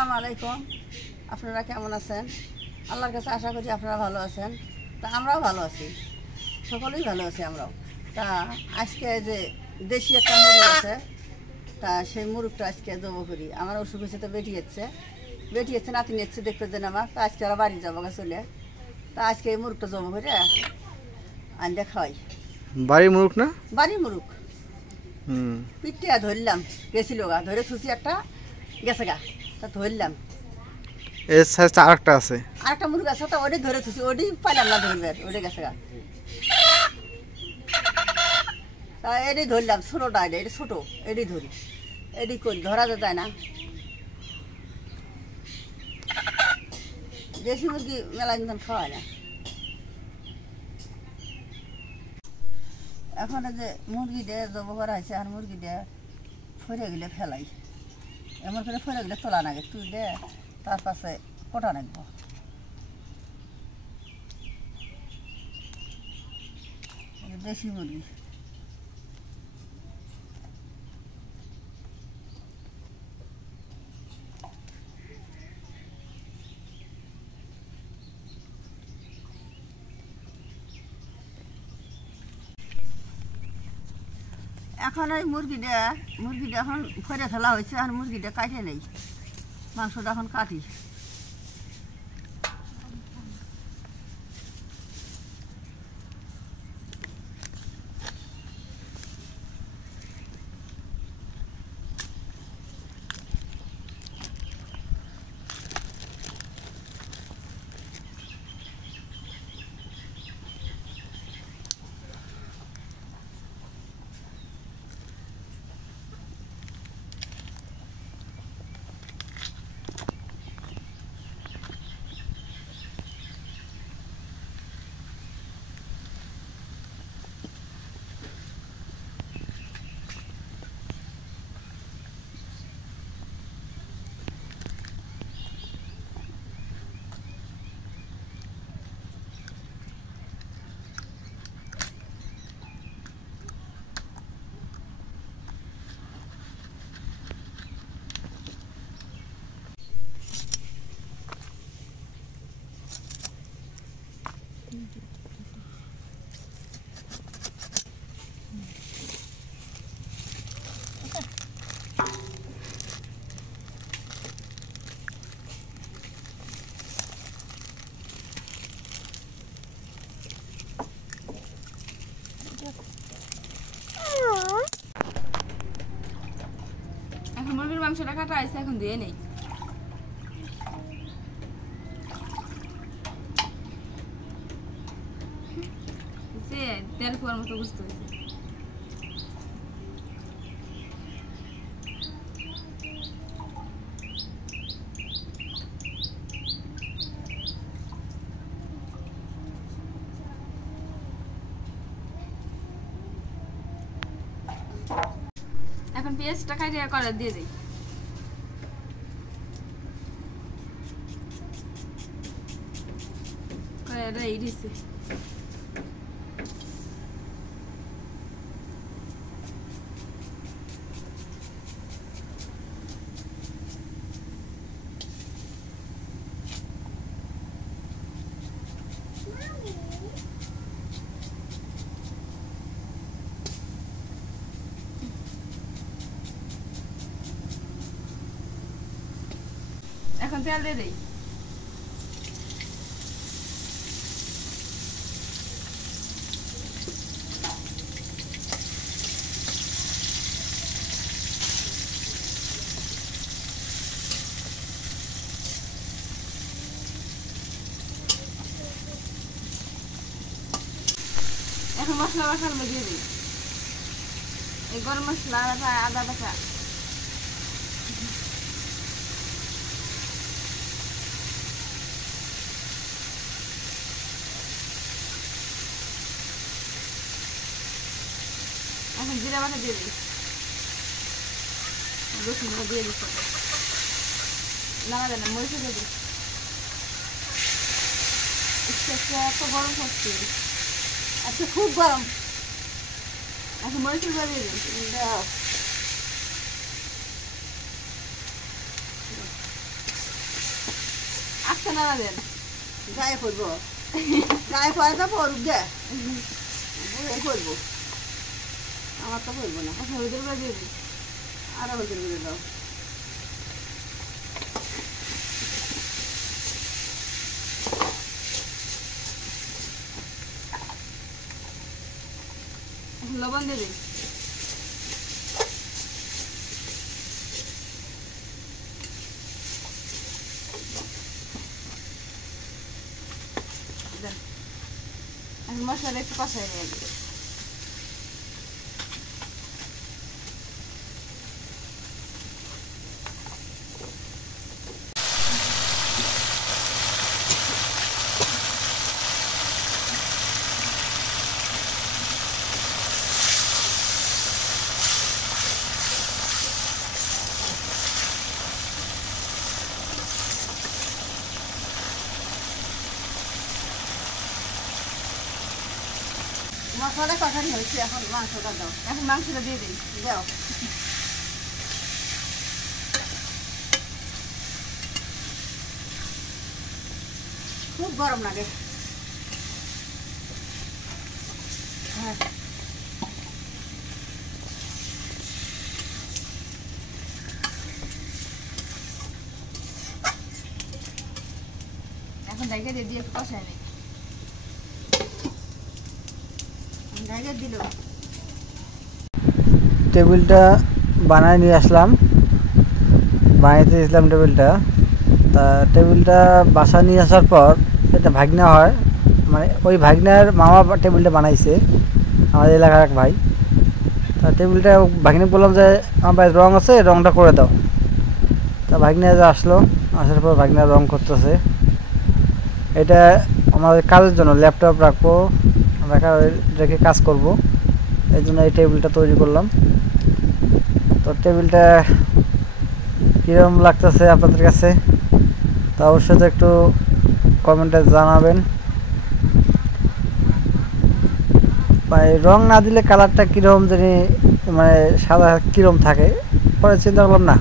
আসসালামু আলাইকুম। আপনারা কেমন আছেন? আল্লাহর কাছে আশা করি আপনারা ভালো আছেন। তা আমরাও ভালো আছি, সকলেই ভালো আছি আমরাও। তা আজকে যে দেশি একটা মুরগ আছে, তা সেই মুরগটা আজকে জব করি। আমার অসুখ হয়েছে, তো বেটিয়েছে নাতি নিচ্ছে দেখতে দেন আমার। তা আজকে ওরা বাড়ি যাবো চলে। তা আজকে এই মুরগটা জব করে আনতে খাওয়াই। বাড়ির মুরগ না? বাড়ির মুরগ। পিঠটা ধরলাম, গেছিল গা, ধরে খুশি একটা গেছে গা, তা ধরলাম। এর সাথে আরেকটা আছে, আরেকটা মুরগ আছে, তা ওটাই ধরে খুশি, ওটাই পাইলাম না ধরবে, ওটাই গেছে গা। তা এটাই ধরলাম, ছোটোটা এটা ছোটো, এটাই ধরি, এটাই করি, ধরা তো যায় না। দেশি মুরগি মেলা দিন খাওয়ায় না। এখন যে মুরগিটা জব করা হয়েছে, আর মুরগিটা ফরে গেলে ফেলাই, এমন করে ফরে গেলে তোলা নাগে, তুলে তার পাশে কোটা রাখবো। দেশি মুরগি। এখন ওই মুরগিটা এখন ফরে ফেলা হয়েছে, আর মুরগিটা কাটে নেই, মাংসটা এখন কাটি। এখন মুরগির মাংসটা কাটা আছে, এখন দিয়ে নেই। তেল খাওয়ার মতো বুঝতে হয়েছে। এখন পেঁয়াজটা কাটিয়ে কড়াই দিয়ে দিই। কড়াইটা এই দিছি। এখন তেল দিয়ে দিই। এখন মশলা দিয়ে দিই। এই গরম মশলা, আদা বাটা, এখন জিরা বাটা দিয়ে দিই, রসুন দিয়ে দিচ্ছি, নামা দেয় না, মরিচ দিয়ে দিই। এত গরম হচ্ছে, আচ্ছা খুব গরম। এখন মরিচ দিয়ে দিই। আস্তে নাড়া দেন। গায়ে করবো, গায়ে পরে তো পড়ুক গে, বুড়ে করবো, আমার তো করবো না। আচ্ছা হলুদের গুঁড়া দিয়ে দিই। আরো হলুদের গুঁড়ো দাও। এখন লবণ দিয়ে দিই। দেন। এখন মশলাটা একটু কষাই নিয়ে দিই। মশলাটা কষানি হয়েছে, এখন মাংসটা দাও। এখন মাংসটা দিয়ে দিই। দাও। খুব গরম লাগে। হ্যাঁ, এখন ডাইকা দিয়ে একটু কষাই নিই। জায়গা দিল। টেবিলটা বানায় নিয়ে আসলাম, বানাইতে দিয়েছিলাম টেবিলটা। তা টেবিলটা বাসা নিয়ে আসার পর এটা ভাগনা হয়, মানে ওই ভাগনার মামা টেবিলটা বানাইছে, আমাদের এলাকার এক ভাই। তা টেবিলটা ভাগনে বললাম যে আমার ভাই রং আছে, রংটা করে দাও। তা ভাগনা যে আসলো, আসার পর ভাগনা রং করতেছে। এটা আমাদের কাজের জন্য ল্যাপটপ রাখবো, রেখে কাজ করব, এই জন্য এই টেবিলটা তৈরি করলাম। তো টেবিলটা কীরকম লাগতেছে আপনাদের কাছে, তা অবশ্যই তো একটু কমেন্টে জানাবেন। মানে রং না দিলে কালারটা কীরকম জানি, মানে সাদা কীরকম থাকে, পরে চিন্তা করলাম না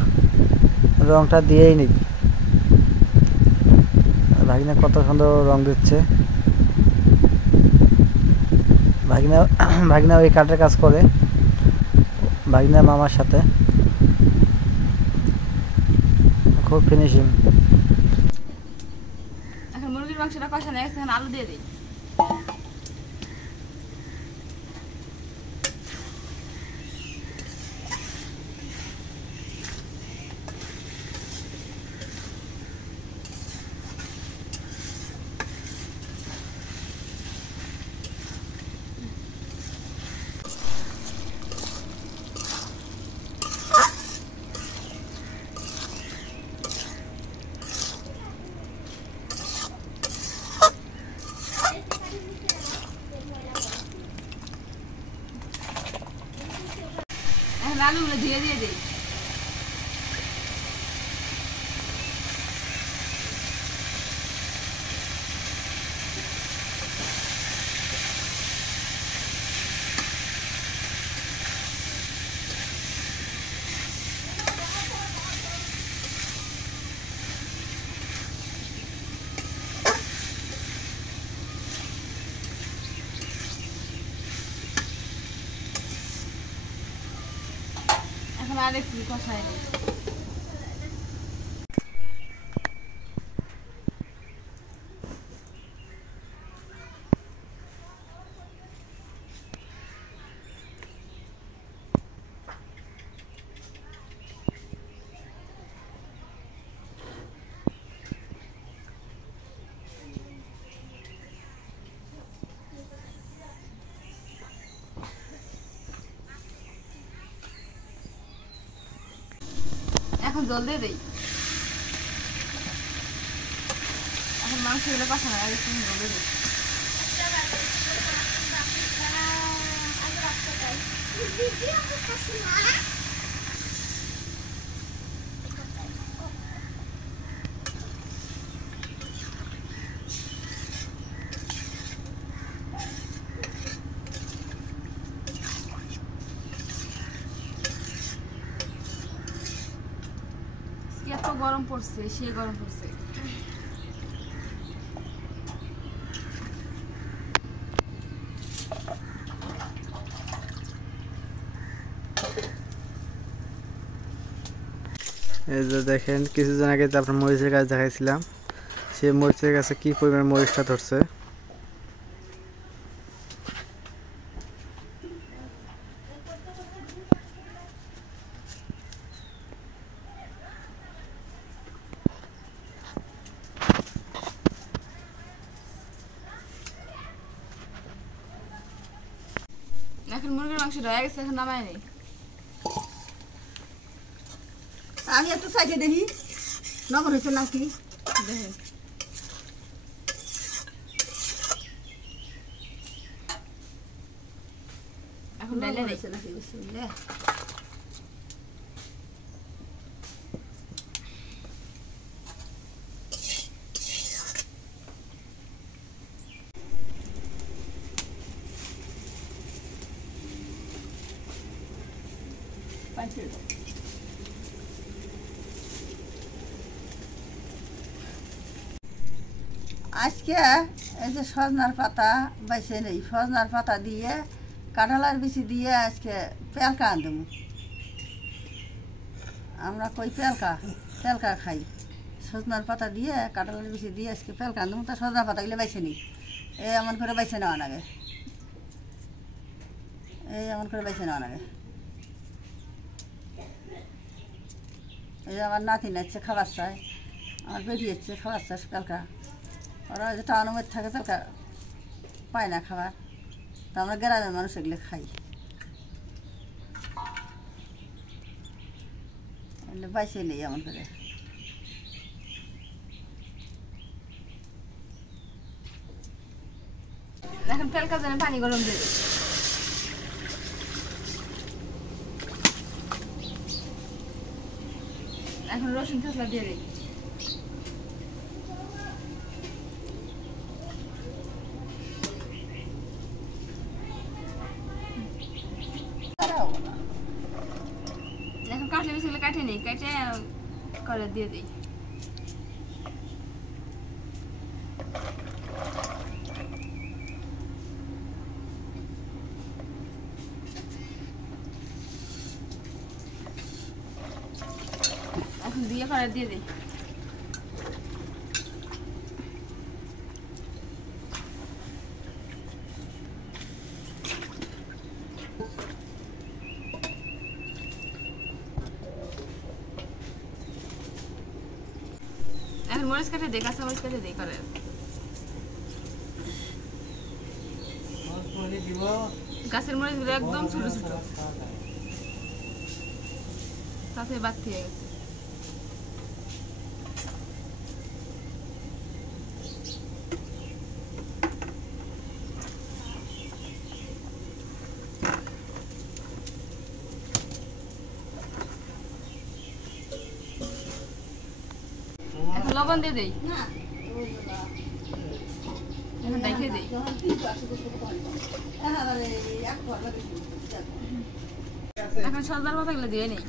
রংটা দিয়েই নিই। ভাগিনা কত সুন্দর রং দিচ্ছে। ভাগিনা ওই কাঠের কাজ করে, ভাগিনা মামার সাথে, খুব ফিনিশিং। এখন মুরগির মাংসটা কষানো হয়ে গেছে, এখন আলু দিয়ে দিই। এখন আলুগুলো ধুয়ে দিয়ে দিই। এখন আর একটু কষাই নিই। এখন জল দিয়ে দিই। এখন মাংসগুলো কষানো হয়ে গেছে, জল দিয়ে দিই। এত গরম পড়ছে, সে গরম পড়ছে। এই যে দেখেন কিছুদিন আগে যে আপনার মরিচের গাছ দেখাইছিলাম, সেই মরিচের গাছে কি পরিমাণ মরিচটা ধরছে। এখন মুরগির মাংস রয়ে গেছে, এখন নামায় নেই। আমি একটু চাইতে দেখি নগর হয়েছে নাকি। দেখেন এখন ডাইলে নেই। হয়েছে নাকি বুঝলে। আজকে এই যে সজনার পাতা বাইছে নেই, সজনার পাতা দিয়ে কাঁঠালার বিচি দিয়ে আজকে পেলকা আনতাম। আমরা কই পেলকা খাই। সজনার পাতা দিয়ে কাঁঠালার বিচি দিয়ে আজকে পেলকা আনতাম। তা সজনার পাতাগুলো বাইছে নি, এই এমন করে বাইছে নেওয়া লাগে, এই এমন করে বাইছে নেওয়া লাগে। এই যে আমার নাতি নাচছে খাবার চায়, আমার বেটি হচ্ছে খাবার চাষ পেলকা। ওরা যে টাউনের মধ্যে থাকে পেলকা পায় না খাবার, তো আমরা গ্রামের মানুষ এগুলো খাই। এগুলো বাইসে নেই এমন করে। এখন পেলকার জন্য পানি গরম দিয়ে দিই। এখন রসুন থেতলা দিয়ে দিই। এখন কাটলে বেশিগুলো কাটে নিই, কেটে করে দিয়ে দিই। এখন দিয়ে করে দিয়ে দিই। এখন মরিচ কাটে দিই, কাঁচা মরিচ কাটে দিই করে। গাছের মরিচগুলো একদম ছোট ছোট, তাতে বাড়তি হয়ে গেছে। এখন লবণ দিয়ে দিই, এখন দেখে দিই। এখন সজনার পাতাগুলো দিয়ে নিই।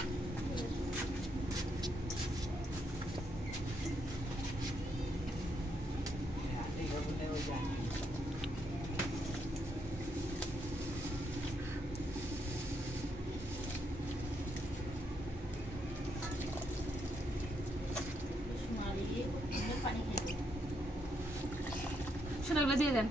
ছোটগুলো দিয়ে দেন।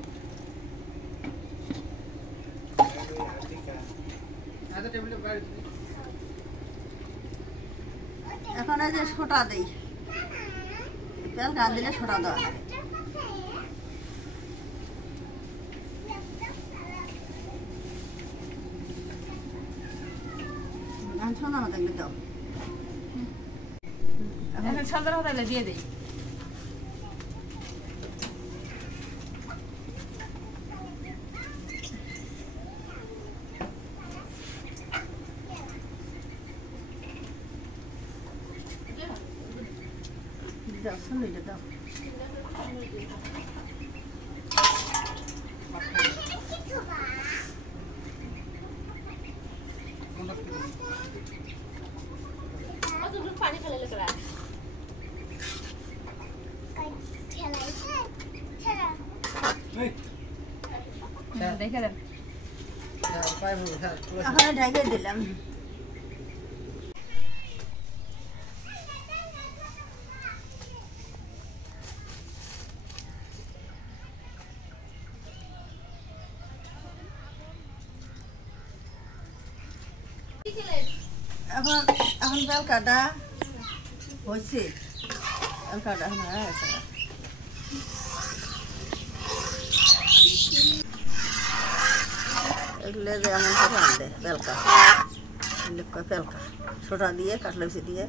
এখন এই যে সোটা দিই, পেলকা দিলে সোটা দেওয়া লাগে। শোনা মতো এগুলো দাও। এখন সজনার পাতাগুলো দিয়ে দিই। দাও, শুনুইটা দাও। দেখে দেন। এখন ঢেকে দিলাম। এখন এখন বেলকাটা হয়েছে, বেলকাটা এখন হয়ে গেছে। এগুলো যে এমন করে আনলে বেলকা, বেলকা ছোটা দিয়ে কাটলেছি দিয়ে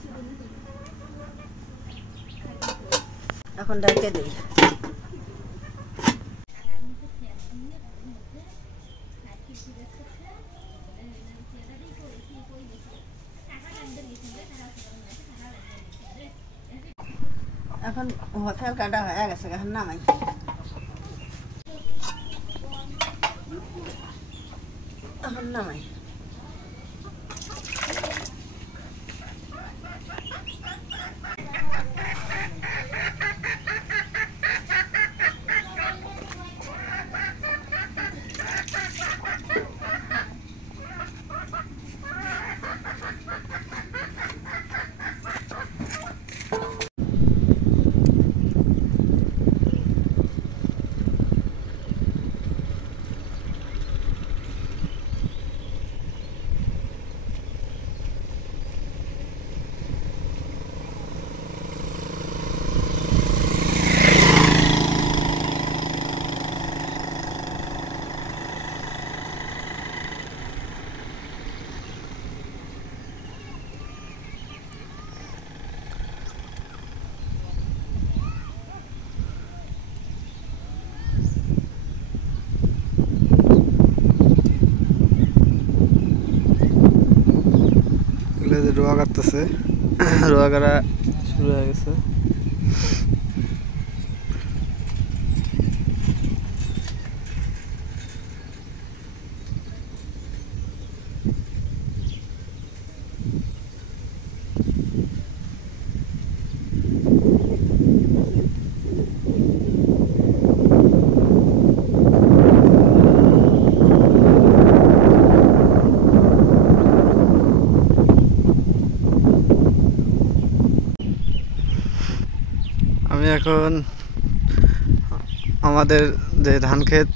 এখন ডাইকে দিই। এখন বেলকাটা হয়ে গেছে, এখন নামাই। এখন নামাই। রোয়া কাটতেছে, রোয়া কাটা শুরু হয়ে গেছে। আমি এখন আমাদের যে ধান ক্ষেত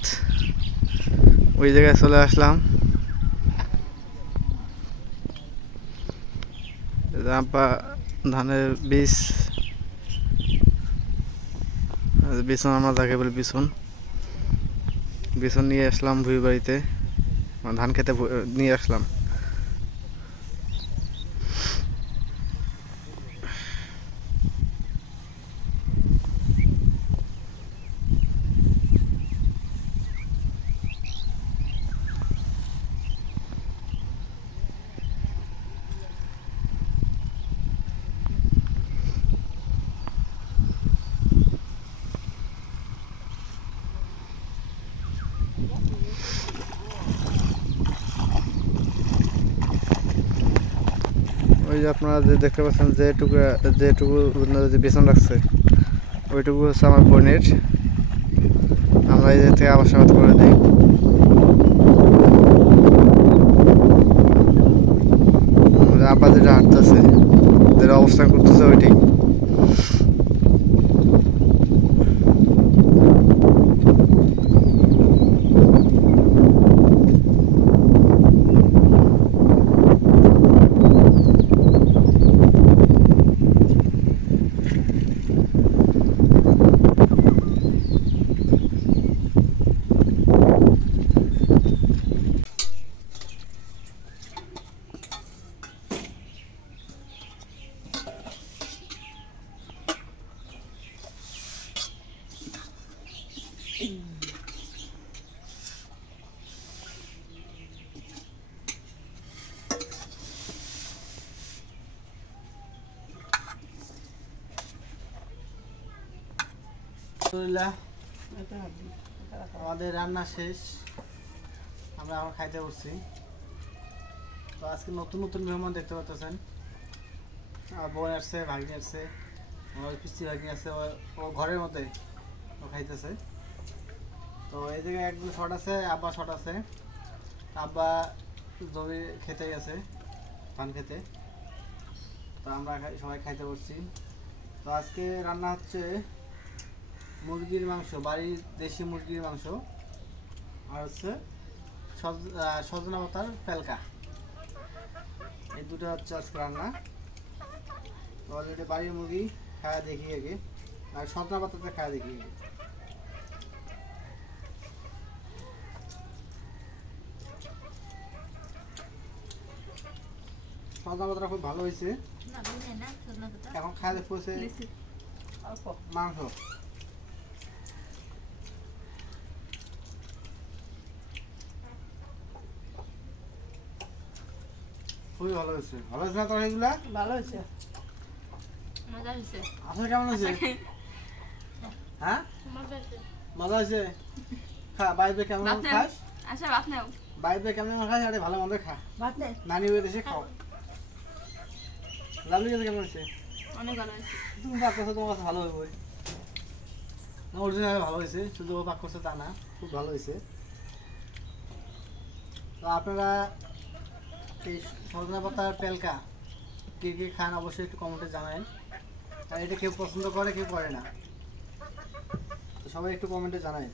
ওই জায়গায় চলে আসলাম। ধানের বীজ, বিছন আমরা যাকে বলি বিছন, বিছন নিয়ে আসলাম ভুঁই বাড়িতে, ধান খেতে নিয়ে আসলাম। ওই যে আপনারা যে দেখতে পাচ্ছেন যেটুকু যে বেসন রাখছে ওইটুকু হচ্ছে আমার বোনের। আমরা এই থেকে আবাসাবাদ করে দিই। আব্বা যেটা হাঁটতেছে, যেটা অবস্থান করতেছে ওইটি। আমাদের রান্না শেষ, আমরা এখন খাইতে বসছি। তো আজকে নতুন নতুন মেহমান দেখতে পাচ্ছেন। আমার বোন আসছে, ভাগ্নি আসছে, আমার পিস্তি ভাগ্নি আছে, ও ঘরের মধ্যে ও খাইতেছে। তো এই জায়গায় একদম শট আছে, আব্বা শট আছে। আব্বা জমি খেতে গেছে, ধান খেতে। তো আমরা সবাই খাইতে বসছি। তো আজকে রান্না হচ্ছে মুরগির মাংস, বাড়ির দেশি মুরগির মাংস, আর হচ্ছে সজনা পাতার পেলকা। এই দুটো হচ্ছে আজকে রান্না। অলরেডি বাড়ির মুরগি খাওয়া দেখি আগে, আর সজনা পাতাতে খাওয়া দেখি আগে। সজনা পাতাটা খুব ভালো হয়েছে। এখন খাওয়া দেখছে অল্প মাংস। খুবই ভালো হয়েছে। ভালো হয়েছে না তরকারিগুলা? ভালো হয়েছে। মজা হয়েছে। আপনার কেমন হয়েছে? হ্যাঁ মজা হয়েছে। খা বাইরে কেমন ভাত নেও। খাস? আচ্ছা ভাত নেও। বাইরে কেমন খাস? আরে ভালো মন্দ খা। ভাত নেই। নানি হয়ে এসে খাও। লাভলি খেতে কেমন হয়েছে? অনেক ভালো হয়েছে। তুমি পাক করছো, তোমার কাছে ভালো হবে। অরিজিনাল ভালো হয়েছে, শুধু ও পাক করছে তা না, খুব ভালো হয়েছে। তো আপনারা এই সজনা পাতার পেলকা কে কে খান অবশ্যই একটু কমেন্টে জানাবেন। আর এটা কেউ পছন্দ করে কেউ করে না, তো সবাই একটু কমেন্টে জানাবেন।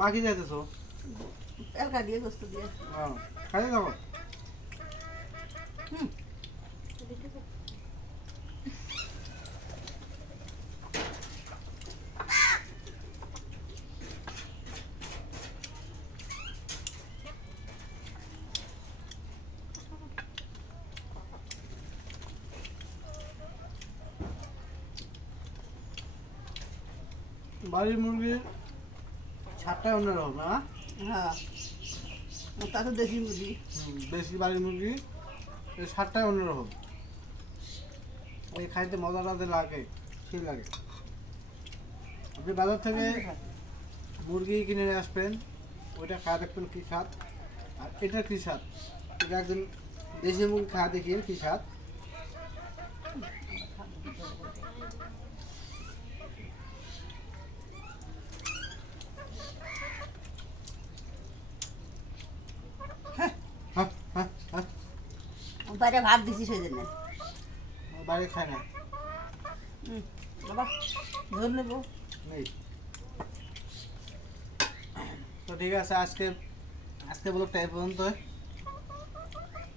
বাকি যাইতেছো? এলকা দিয়ে গোস্ত দিয়ে। খাইতে থাকো। বাড়ির মুরগির ছাড়টাই অন্যরকম না? হ্যাঁ তা তো দেশি মুরগি। বেশি বাড়ির মুরগি এর স্বাদটাই অন্যরকম। ওই খাইতে মজাটা লাগে, সেই লাগে। আপনি বাজার থেকে মুরগি কিনে নিয়ে আসবেন, ওইটা খাওয়া দেখবেন কী স্বাদ, আর এটা কী স্বাদ। এটা একজন দেশি মুরগি খাওয়া দেখিয়ে কী স্বাদ। হ্যাঁ হ্যাঁ হ্যাঁ, বাইরে ভাত দিছি সেই জন্য। বাইরে খায় না, বাবা ঝোল নেবো। নেই। তো ঠিক আছে, আজকে ব্লগটা এই পর্যন্তই।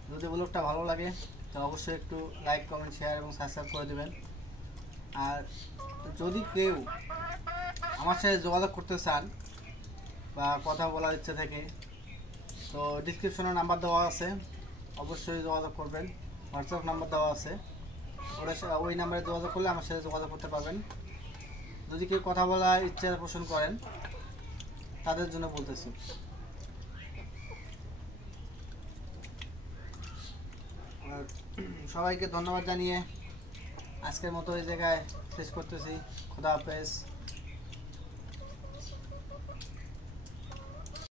যদি ব্লগটা ভালো লাগে তো অবশ্যই একটু লাইক কমেন্ট শেয়ার এবং সাবস্ক্রাইব করে দেবেন। আর যদি কেউ আমার সাথে যোগাযোগ করতে চান বা কথা বলার ইচ্ছে থাকে, তো ডিসক্রিপশনে নাম্বার দেওয়া আছে, অবশ্যই যোগাযোগ করবেন। হোয়াটসঅ্যাপ নাম্বার দেওয়া আছে, ওই নাম্বারে যোগাযোগ করলে আমার সাথে যোগাযোগ করতে পারবেন। যদি কেউ কথা বলার ইচ্ছা পোষণ করেন তাদের জন্য বলতেছি। আর সবাইকে ধন্যবাদ জানিয়ে আজকের মতো এই জায়গায় শেষ করতেছি। খোদা হাফেজ।